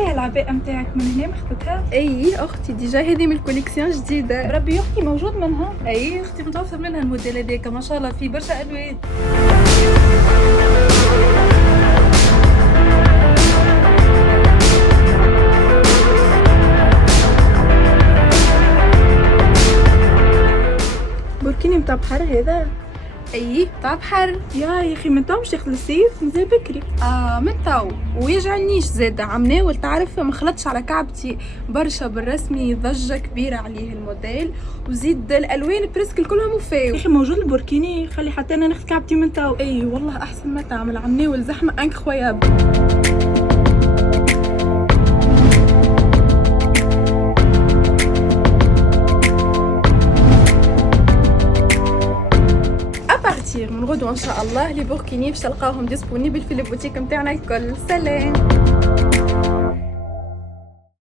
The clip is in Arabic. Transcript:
احلى العباءة متاعك من هنا ما اخذتها؟ اي اختي ديجا هذه من الكوليكسيون جديده. ربي يا اختي موجود منها. اي اختي متوفر منها الموديل هذاك ما شاء الله في برشا الوان. بوركيني متاع بحر هذا؟ اي تاع بحر. يا اخي من تو مش ياخذ الصيف مازال بكري. من تو ويجعنيش زاده عمناول تعرف ما خلطش على كعبتي برشا بالرسمي ضجه كبيره عليه الموديل وزيد الالوان بريسك كلهم يا وفاو. اخي موجود البوركيني خلي حتى انا ناخذ كعبتي من تو. اي والله احسن ما تعمل عمناول زحمه انكرويابل. من غدوة ان شاء الله لي بوركيني باش تلقاوهم ديسپونيبل في البوتيك نتاعنا الكل. سلام.